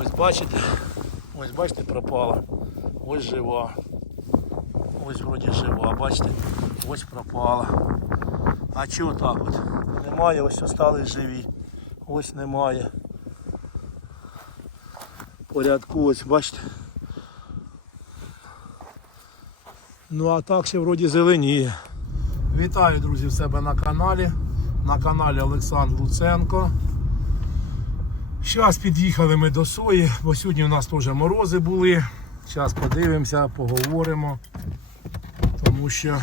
Ось бачите, ось бачите, пропала. Ось жива. Ось вроді жива, бачите, ось пропала. А чого так от? Немає, ось остались живі. Ось немає. Порядку ось, бачите. Ну а так ще вроді зеленіє. Вітаю, друзі, в себе на каналі. На каналі Олександр Луценко. Зараз під'їхали ми до сої, бо сьогодні у нас теж морози були. Зараз подивимося, поговоримо. Тому що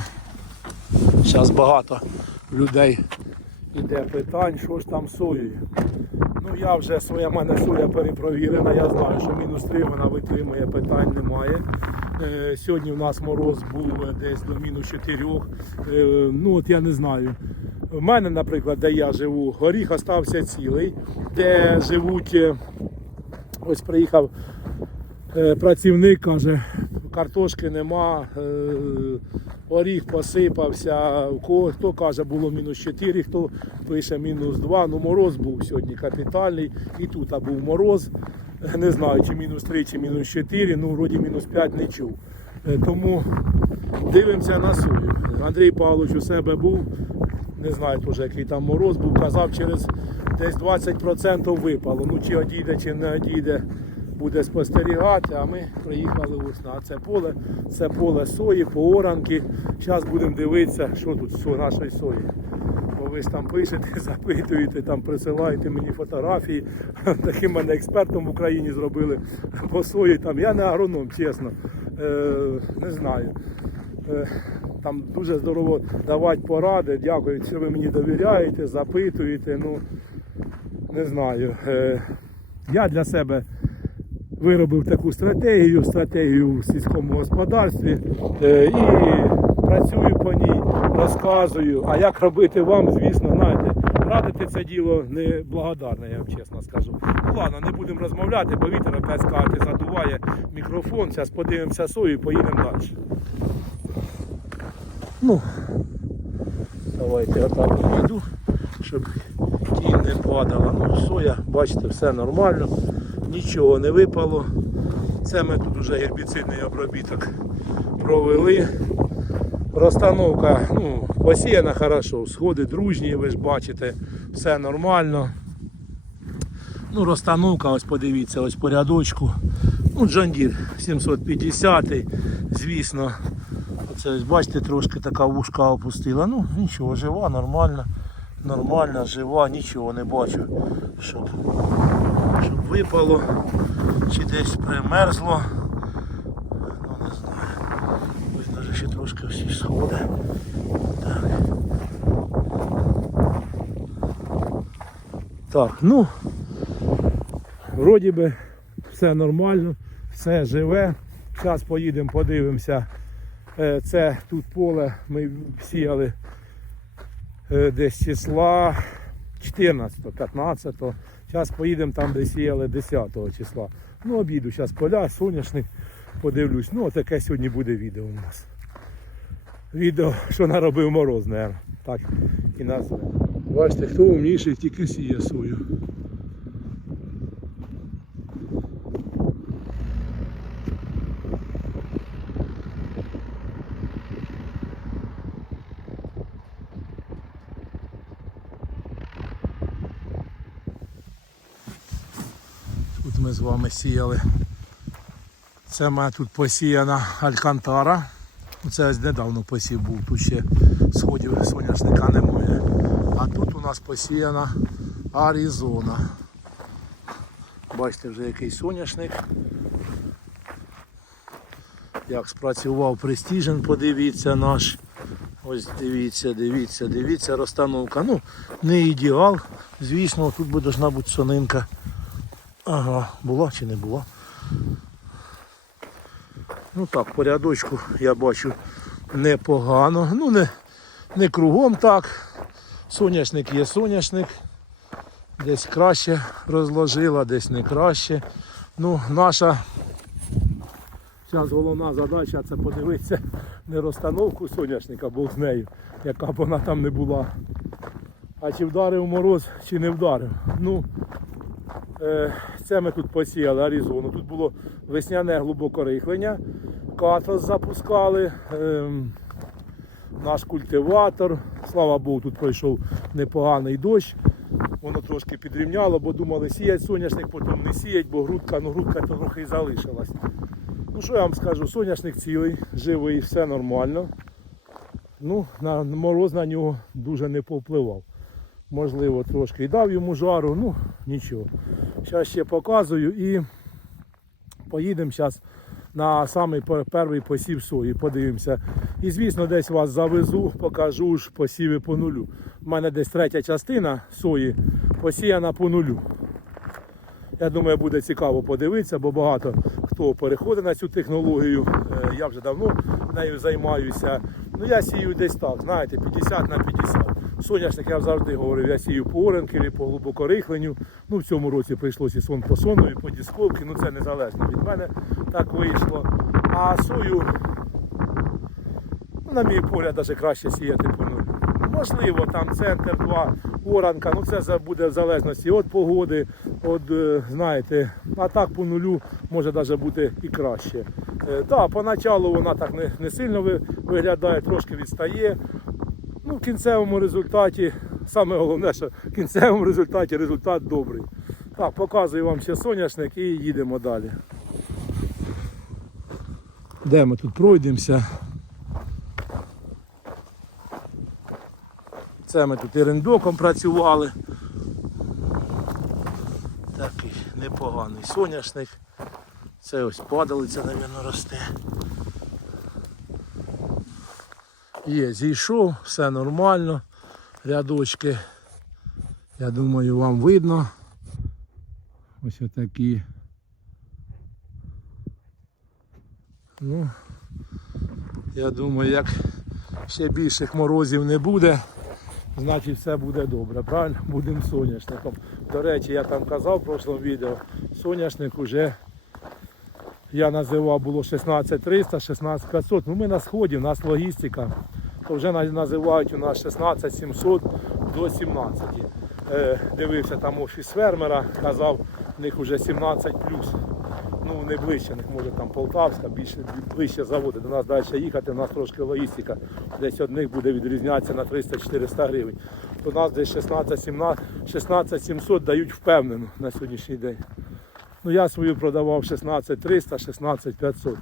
зараз багато людей іде питань, що ж там з соєю. Ну я вже своя мене соя перепровірена, я знаю, що мінус 3 вона витримує, питань немає. Е, сьогодні у нас мороз був десь до мінус 4. Е, ну от я не знаю. У мене, наприклад, де я живу, горіх остався цілий, де живуть, е, ось приїхав працівник, каже, картошки нема, е, оріх посипався, хто каже, було мінус 4, хто пише мінус 2. Ну мороз був сьогодні капітальний, і тут був мороз. Не знаю, чи мінус 3, чи мінус 4, ну вроді мінус 5 не чув. Е, Тому дивимося на сою. Андрій Павлович у себе був, не знаю теж, який там мороз був, казав, через десь 20% випало. Ну чи одійде, чи не одійде, буде спостерігати, а ми приїхали ось на це поле. Це поле сої, по оранки. Зараз будемо дивитися, що тут з нашої сої. Ви ж там пишете, запитуєте, там присилаєте мені фотографії. Таким мене експертом в Україні зробили по сої. Там я не агроном, чесно. Е, не знаю. Е, там дуже здорово давати поради. Дякую, що ви мені довіряєте, запитуєте. Ну не знаю. Е, я для себе виробив таку стратегію, стратегію в сільському господарстві і працюю по ній, розказую. А як робити вам, звісно, знаєте, радити це діло неблагодарне, я вам чесно скажу. Ну ладно, не будемо розмовляти, бо вітер опять сказати задуває мікрофон. Зараз подивимося сою і поїдемо далі. Ну, давайте отак йду, щоб тінь не падала. Ну, соя, бачите, все нормально, нічого не випало. Це ми тут вже гербіцидний обробіток провели. Розстановка ну, посіяна хорошо, сходи дружні, ви ж бачите, все нормально. Ну, розстановка, ось подивіться, ось по рядочку. Ну, Джандір 750, звісно. Оце ось бачите, трошки така вушка опустила. Ну, нічого, жива, нормально. Нормально, жива, нічого не бачу, щоб, щоб випало, чи десь примерзло. Ну не знаю. Ось навіть ще трошки всі сходи. Так. Так, ну вроді би все нормально, все живе. Зараз поїдемо, подивимося. Е, Це тут поле ми сіяли е, десь числа 14-15. Зараз поїдемо там, де сіяли 10 числа. Ну, обіду, зараз поля, соняшник, подивлюсь. Ну, таке сьогодні буде відео у нас. Відео, що наробив мороз, мабуть. Так і назвемо. Бачите, хто умніший, тільки сіє сою. Тут ми з вами сіяли. Це мене тут посіяна алькантара. Це ось недавно посів був, тут ще сходів соняшника немає. А тут у нас посіяна Аризона. Бачите вже який соняшник. Як спрацював престижен, подивіться наш. Ось дивіться, дивіться, дивіться, розстановка. Ну, не ідеал. Звісно, тут должна бути сонинка. Ага, була чи не була. Ну так, по рядочку я бачу непогано. Ну не, не кругом так. Соняшник є соняшник. Десь краще розложила, десь не краще. Ну, наша зараз головна задача це подивитися не розстановку соняшника, бо з нею, яка б вона там не була. А чи вдарив мороз, чи не вдарив. Ну, Це ми тут посіяли Аризону. Тут було весняне глибоке рихлення. Катос запускали. ем, Наш культиватор. Слава Богу, тут пройшов непоганий дощ. Воно трошки підрівняло, бо думали сіять соняшник, потім не сіять, бо грудка, ну грудка трохи і залишилась. Ну що я вам скажу, соняшник цілий, живий, все нормально. Ну, на мороз на нього дуже не повпливав. Можливо, трошки і дав йому жару, ну нічого. Зараз ще показую і поїдемо зараз на самий перший посів сої, подивимося. І звісно, десь вас завезу, покажу ж посіви по нулю. У мене десь третя частина сої посіяна по нулю. Я думаю, буде цікаво подивитися, бо багато хто переходить на цю технологію. Е, Я вже давно нею займаюся. Ну я сію десь так, знаєте, 50 на 50. Соняшник я завжди говорив, я сію по оренкелі, по глибокорихленню. Ну в цьому році прийшлося і сон по сонові, по дісковці, ну це незалежно від мене так вийшло. А сою, ну, на мій погляд, навіть краще сіяти по нулю. Можливо, там центр 2 оранка, ну це буде в залежності від погоди, від, е, знаєте, а так по нулю може навіть бути і краще. Так, да, поначалу вона так не, не сильно виглядає, трошки відстає. Ну, в кінцевому результаті, саме головне, що в кінцевому результаті результат добрий. Так, показую вам ще соняшник і їдемо далі. Де ми тут пройдемося? Це ми тут ірендоком працювали. Такий непоганий соняшник. Це ось падалиця, мабуть, росте. Є, зійшов, все нормально. Рядочки, я думаю, вам видно. Ось отакі. Ну, я думаю, як ще більших морозів не буде, значить все буде добре, правильно? Будемо соняшником. До речі, я там казав в прошлому відео, соняшник уже я називав було 16300, 16500. Ну ми на сході, у нас логістика. То вже називають у нас 16700 до 17. Е, дивився там офіс фермера, казав, в них вже 17 Ну не ближче, них може там Полтавська, більше ближче заводи. До нас далі їхати, у нас трошки логістика. Десь одних буде відрізнятися на 300-400 гривень. То нас десь 16-17 16-700 дають впевнено на сьогоднішній день. Ну, я свою продавав 16 300, 16 500.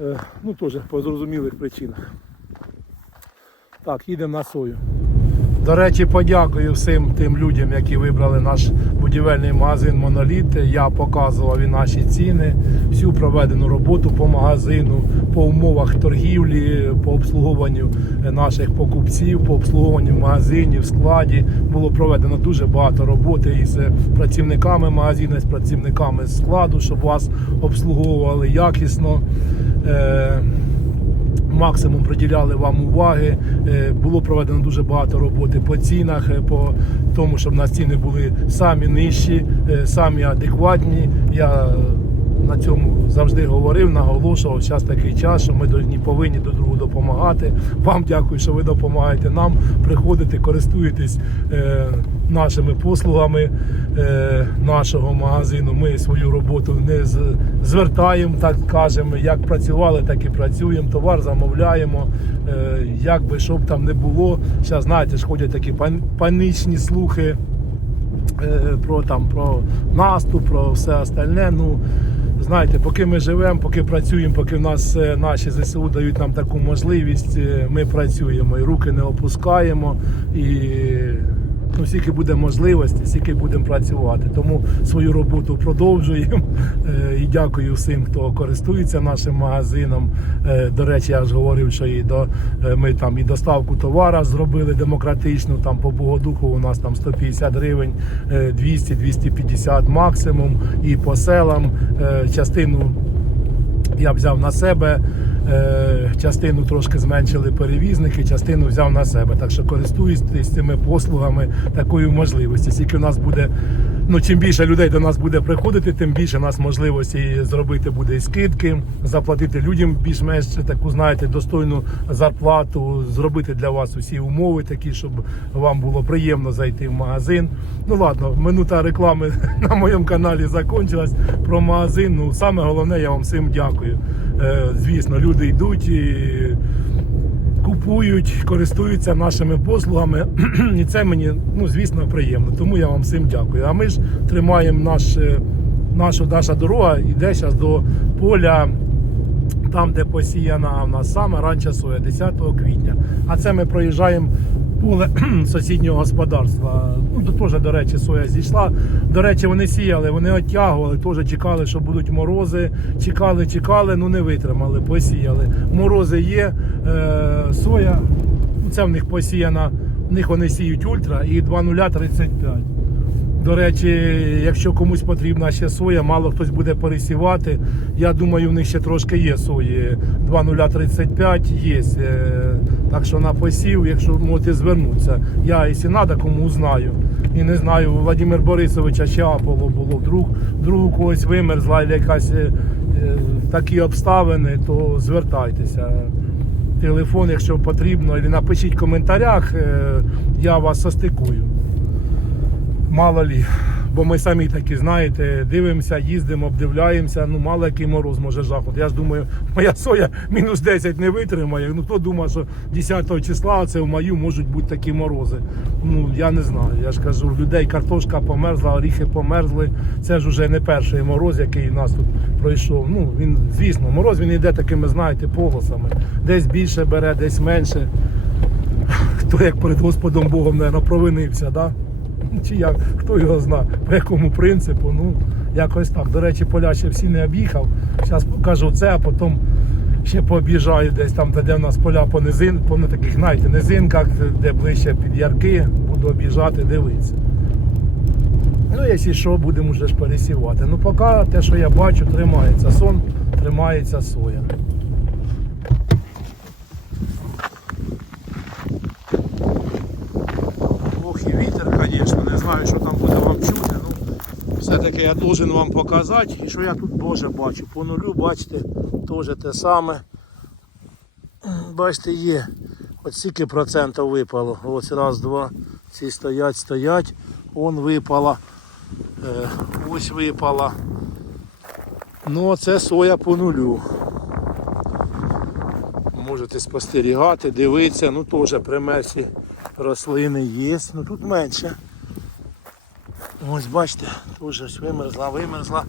Е, ну, теж по зрозумілих причинах. Так, їдемо на сою. До речі, подякую всім тим людям, які вибрали наш будівельний магазин Моноліт. Я показував і наші ціни, всю проведену роботу по магазину, по умовах торгівлі, по обслуговуванню наших покупців, по обслуговуванню магазинів, в складі. Було проведено дуже багато роботи із працівниками магазину, з працівниками складу, щоб вас обслуговували якісно. Максимум приділяли вам уваги. Е, Було проведено дуже багато роботи по цінах, е, по тому, щоб на ціни були самі нижчі, е, самі адекватні. Я на цьому завжди говорив, наголошував. Зараз такий час, що ми повинні до другу допомагати. Вам дякую, що ви допомагаєте нам. Приходите, користуєтесь е, нашими послугами е, нашого магазину. Ми свою роботу не з- звертаємо, так кажемо. Як працювали, так і працюємо. Товар замовляємо. Е, як би щоб там не було. Зараз знаєте, ж ходять такі пан- панічні слухи е, про там про наступ, про все остальне. Ну знаєте, поки ми живемо, поки працюємо, поки в нас е, наші ЗСУ дають нам таку можливість, е, ми працюємо і руки не опускаємо. І ну, скільки буде можливості, стільки будемо працювати. Тому свою роботу продовжуємо. Е, І дякую всім, хто користується нашим магазином. Е, До речі, я ж говорив, що і до е, ми там і доставку товара зробили демократичну. Там по Богодуху у нас там 150 гривень, е, 200-250 максимум. І по селам частину я взяв на себе. Е, Частину трошки зменшили перевізники, частину взяв на себе. Так що користуюсь цими послугами такою можливості. Скільки у нас буде Ну, чим більше людей до нас буде приходити, тим більше нас можливості зробити буде і скидки, заплатити людям більш-менш таку, знаєте, достойну зарплату, зробити для вас усі умови такі, щоб вам було приємно зайти в магазин. Ну ладно, минута реклами на моєму каналі закончилась про магазин. Ну саме головне, я вам всім дякую. Е, Звісно, люди йдуть і купують, користуються нашими послугами, і це мені, ну звісно, приємно. Тому я вам всім дякую. А ми ж тримаємо наш, е, нашу, наша дорога йде зараз до поля. Там, де посіяна в нас саме ранча соя, 10 квітня. А це ми проїжджаємо поле сусіднього господарства. Ну, теж, до речі, соя зійшла. До речі, вони сіяли, вони оттягували, теж чекали, що будуть морози. Чекали, чекали, ну не витримали, посіяли. Морози є, е, соя, ну, це в них посіяна, в них вони сіють ультра і 2,035. До речі, якщо комусь потрібна ще соя, мало хтось буде пересівати. Я думаю, в них ще трошки є сої. 2035 є. Е, Так що на посів, якщо можете звернутися. Я, якщо треба, кому знаю. І не знаю, у Владимир Борисовича ще Аполло було, вдруг, вдруг у когось вимерзла або якась е, е, такі обставини, то звертайтеся. Телефон, якщо потрібно, або напишіть в коментарях, я вас состикую мало лі. Бо ми самі такі, знаєте, дивимося, їздимо, обдивляємося, ну мало який мороз може жахнути. Я ж думаю, моя соя мінус 10 не витримає. Ну хто думає, що 10 числа це в маю можуть бути такі морози. Ну я не знаю. Я ж кажу, в людей картошка померзла, оріхи померзли. Це ж уже не перший мороз, який у нас тут пройшов. Ну він, звісно, мороз він йде такими, знаєте, полосами. Десь більше бере, десь менше. Хто як перед Господом Богом, мабуть, провинився, да? Чи як, хто його знає, по якому принципу, ну, якось так. До речі, поля ще всі не об'їхав. Зараз покажу це, а потім ще пооб'їжджаю десь там, де в нас поля по низин, по не таких, знаєте, низинках, де ближче під ярки, буду об'їжджати, дивитися. Ну, якщо що, будемо вже ж пересівати. Ну, поки те, що я бачу, тримається сон, тримається соя. Ох, і вітер, звісно, не знаю, що там буде вам чути. Ну, все-таки я должен вам показати, що я тут Боже бачу. По нулю, бачите, теж те саме. Бачите, є. От скільки процентів випало. Ось раз, два, ці стоять, стоять. Вон випала. Е, ось випала. Ну, це соя по нулю. Можете спостерігати, дивитися, ну теж примерці рослини є, ну тут менше. Ось бачите, теж ось вимерзла, вимерзла.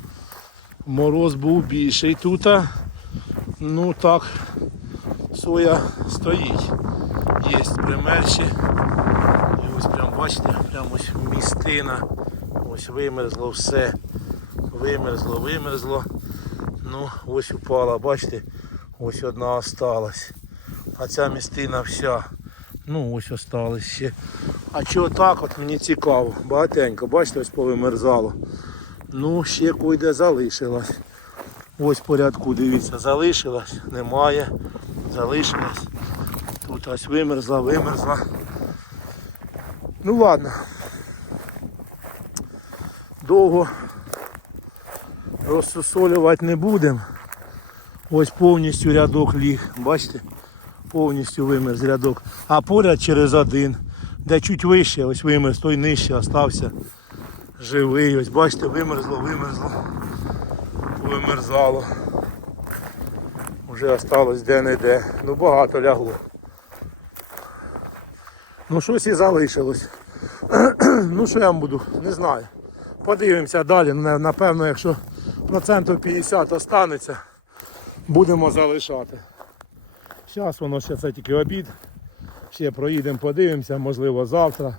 Мороз був більший тут. Ну так, соя стоїть. Є примерші. І ось прям бачите, прям ось містина. Ось вимерзло все. Вимерзло, вимерзло. Ну, ось упала, бачите, ось одна осталась. А ця містина вся. Ну ось осталось ще. А чого так от мені цікаво. Багатенько, бачите, ось повимерзало. Ну, ще койде залишилось. Ось порядку, дивіться, залишилось, немає. Залишилось. Тут ось вимерзла, вимерзла. Ну ладно. Довго розсусолювати не будемо. Ось повністю рядок ліг, бачите? Повністю вимерз рядок. А поряд через один, де чуть вище, ось вимерз, той нижче остався. Живий, ось бачите, вимерзло, вимерзло, вимерзало. Вже осталось де-не-де. Ну багато лягло. Ну щось і залишилось. ну що я вам буду, не знаю. Подивимося далі. Напевно, якщо процентів 50 останеться, будемо залишати. Зараз воно ще це тільки обід. Ще проїдемо, подивимося, можливо завтра.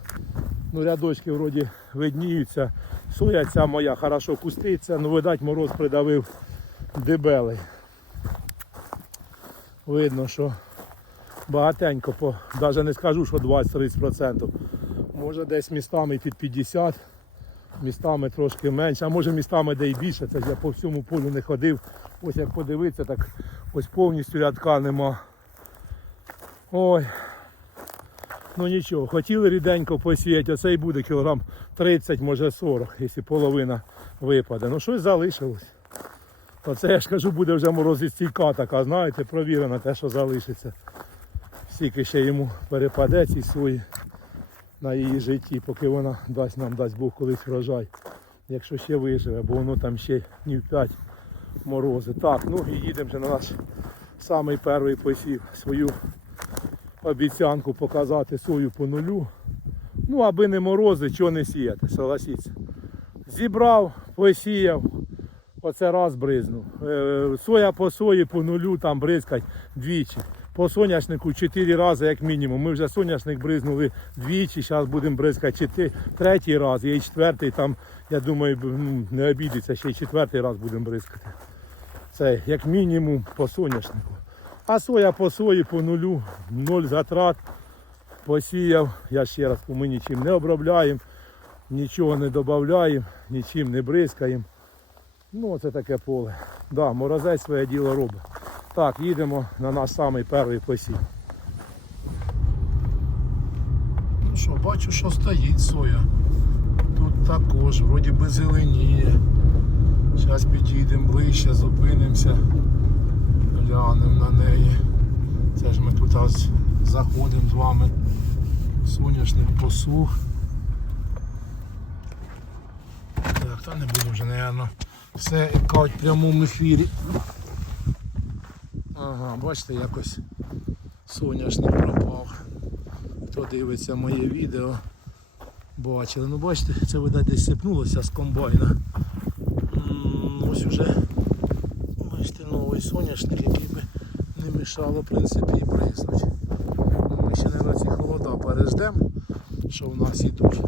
Ну, рядочки вроді видніються. Соя ця моя хорошо куститься, ну видать мороз придавив дебелий. Видно, що багатенько, по, навіть не скажу, що 20-30%. Може десь містами під 50, містами трошки менше, а може містами де й більше. Це ж я по всьому полю не ходив. Ось як подивитися, так ось повністю рядка нема. Ой. Ну нічого, хотіли ріденько посіяти, оце і буде кілограм 30, може 40, якщо половина випаде. Ну щось залишилось. Оце я ж кажу, буде вже морозостійка така, знаєте, провірена те, що залишиться. Скільки ще йому перепаде ці свої на її житті, поки вона дасть нам, дасть Бог колись врожай. Якщо ще виживе, бо воно там ще днів 5 морози. Так, ну і їдемо вже на наш самий перший посів свою обіцянку показати сою по нулю. Ну, аби не морози, чого не сіяти, согласіться. Зібрав, посіяв, оце раз бризнув. Е, Соя по сої по нулю там бризкать двічі. По соняшнику чотири рази як мінімум. Ми вже соняшник бризнули двічі, зараз будемо бризкати третій раз, і четвертий там, я думаю, не обійдеться, ще й четвертий раз будемо бризкати. Це як мінімум по соняшнику. А соя по сої по нулю, ноль затрат. Посіяв, я ще раз ми нічим не обробляємо, нічого не додаємо, нічим не бризкаємо. Ну, це таке поле. Да, морозець своє діло робить. Так, їдемо на наш самий перший посів. Ну що, бачу, що стоїть соя. Тут також, вроді би зеленіє. Зараз підійдемо ближче, зупинимося, глянемо на неї. Це ж ми тут заходимо з вами. Соняшник посух. Так, та не буду вже, мабуть, все ікать в прямому ефірі. Ага, бачите, якось соняшник пропав. Хто дивиться моє відео, бачили. Ну бачите, це видать десь сипнулося з комбайна. М, Ось уже бачите, новий соняшник, який би не мішало в принципі і бризнуть. Ну, Ми ще не на ці холода переждемо, що в нас ідуть.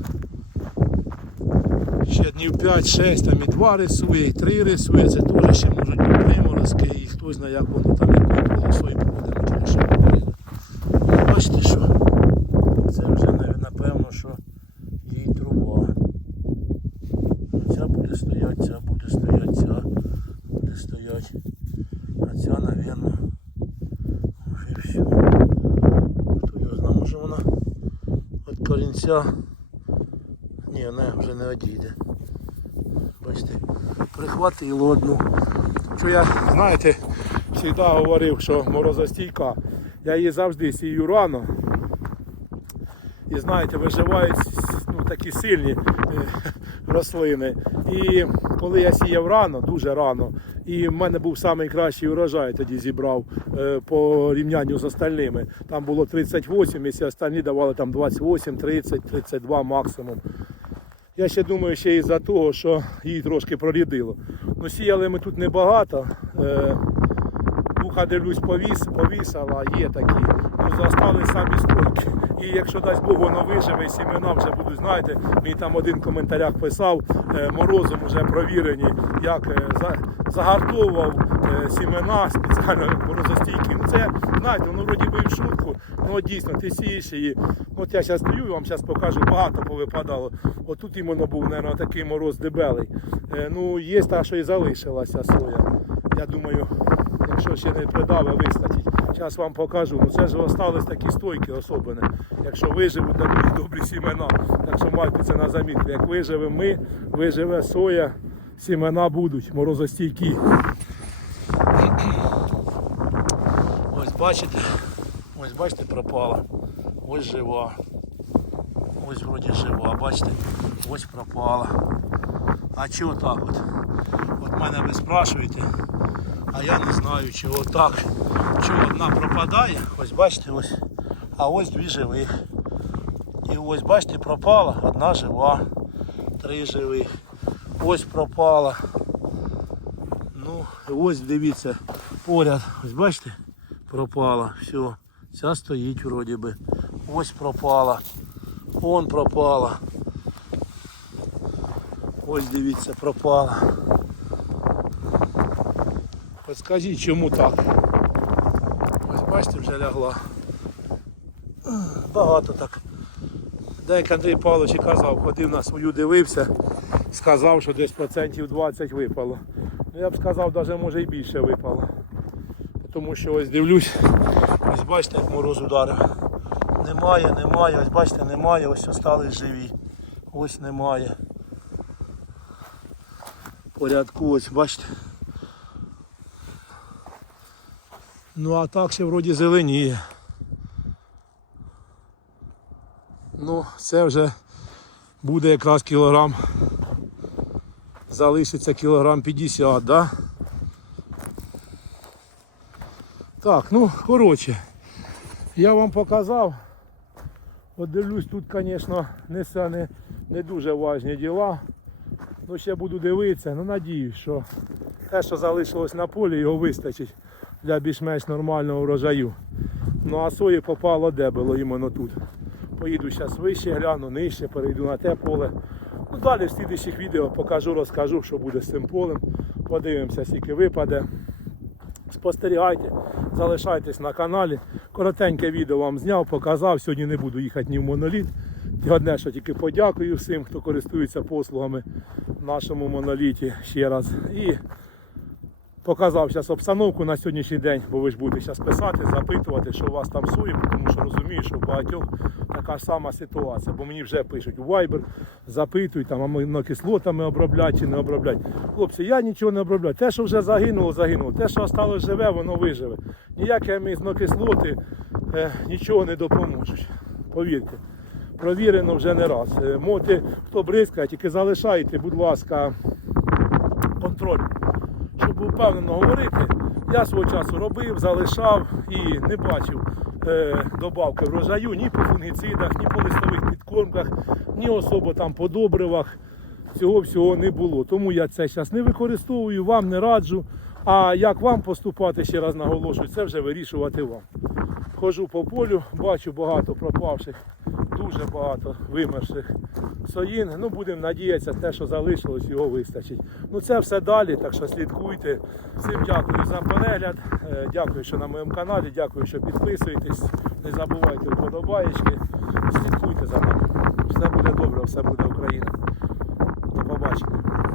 Ще днів 5-6 там і 2 рисує, і 3 рисує, це теж ще можуть бути приморозки, і хтось знає, як воно там якою полосою проходимо, тому що говорили. Ну, Бачите, що це вже на- напевно, що їй труба. Ця буде стояти, ця буде стояти, ця буде стояти. А ця, напевно, вже все. Хто його знає, може вона від. Ні, вона вже не одійде. Бачите, прихватило одну. Що я, знаєте, завжди говорив, що морозостійка. Я її завжди сію рано. І знаєте, виживають ну, такі сильні е, рослини. І коли я сіяв рано, дуже рано, і в мене був найкращий урожай, тоді зібрав е, по рівнянню з остальними. Там було 38, і всі остальні давали там 28, 30, 32 максимум. Я ще думаю, ще із за того, що її трошки прорідило. Ну, сіяли ми тут небагато. Е, Вуха дивлюсь, повіс, повісала, є такі. Ну, залишились самі стойки. І якщо дасть Бог воно виживе, і сімена вже будуть, знаєте, мені там один в коментарях писав, е, морозом вже провірені, як е, загартовував е, сімена спеціально морозостійкі. Ну, Це, знаєте, воно вроді би в шутку, ну дійсно, ти сієш її. От я зараз стою, вам зараз покажу, багато повипадало. Отут іменно був, мабуть, такий мороз дебелий. Ну, є та, що і залишилася соя. Я думаю, якщо ще не придаве, вистачить. Зараз вам покажу. Ну це ж остались такі стойки особливі. Якщо виживуть, дадуть добрі сімена. Так що майте це на замітку. Як виживемо ми, виживе соя, сімена будуть морозостійкі. Ось бачите, ось бачите, пропала. Ось жива. Ось вроді жива, бачите, ось пропала. А чого так от? От мене ви спрашуєте, а я не знаю, чого так. Чого одна пропадає, ось бачите, ось, а ось дві живих. І ось бачите, пропала, одна жива, три живих. Ось пропала. Ну, ось дивіться, поряд, ось бачите, пропала. Все, ця стоїть вроді би. Ось пропала. Вон пропала. Ось дивіться, пропала. Скажіть, чому так? Ось бачите, вже лягла. Багато так. Деяк Андрій Павлович і казав, ходив на свою дивився, сказав, що десь процентів 20 випало. Ну я б сказав, навіть може і більше випало. Тому що ось дивлюсь, ось бачите, як мороз ударив. Немає, немає, ось бачите, немає, ось остались живі. Ось немає. Порядку ось, бачите. Ну а так ще вроді зеленіє. Ну, це вже буде якраз кілограм. Залишиться кілограм 50, да? Так, ну, коротше, я вам показав. От дивлюсь, тут, звісно, не, все- не, не дуже важні діла. Ну, ще буду дивитися, ну надіюсь, що те, що залишилось на полі, його вистачить для більш-менш нормального врожаю. Ну а сої попало де було іменно тут. Поїду зараз вище, гляну, нижче, перейду на те поле. Ну, далі в слідчих відео покажу, розкажу, що буде з цим полем. Подивимося, скільки випаде. Спостерігайте, залишайтесь на каналі. Коротеньке відео вам зняв, показав. Сьогодні не буду їхати ні в моноліт. І одне, що тільки подякую всім, хто користується послугами в нашому моноліті ще раз. І показав зараз обстановку на сьогоднішній день, бо ви ж будете зараз писати, запитувати, що у вас там сує, тому що розумію, що в багатьох така сама ситуація. Бо мені вже пишуть у Viber, запитують, там амінокислотами обробляти чи не обробляти. Хлопці, я нічого не обробляю. Те, що вже загинуло, загинуло. Те, що осталось живе, воно виживе. Ніякі амінокислоти е, нічого не допоможуть. Повірте. Провірено вже не раз. Е, Моти, хто бризкає, тільки залишайте, будь ласка, контроль щоб впевнено говорити, я свого часу робив, залишав і не бачив е, добавки врожаю ні по фунгіцидах, ні по листових підкормках, ні особо там по добривах. Цього всього не було. Тому я це зараз не використовую, вам не раджу. А як вам поступати, ще раз наголошую, це вже вирішувати вам. Хожу по полю, бачу багато пропавших, дуже багато вимерших соїн. Ну, будемо надіятися, те, що залишилось, його вистачить. Ну це все далі, так що слідкуйте. Всім дякую за перегляд. Е, Дякую, що на моєму каналі, дякую, що підписуєтесь. Не забувайте вподобаєчки. Слідкуйте за нами. Все буде добре, все буде Україна. До побачення.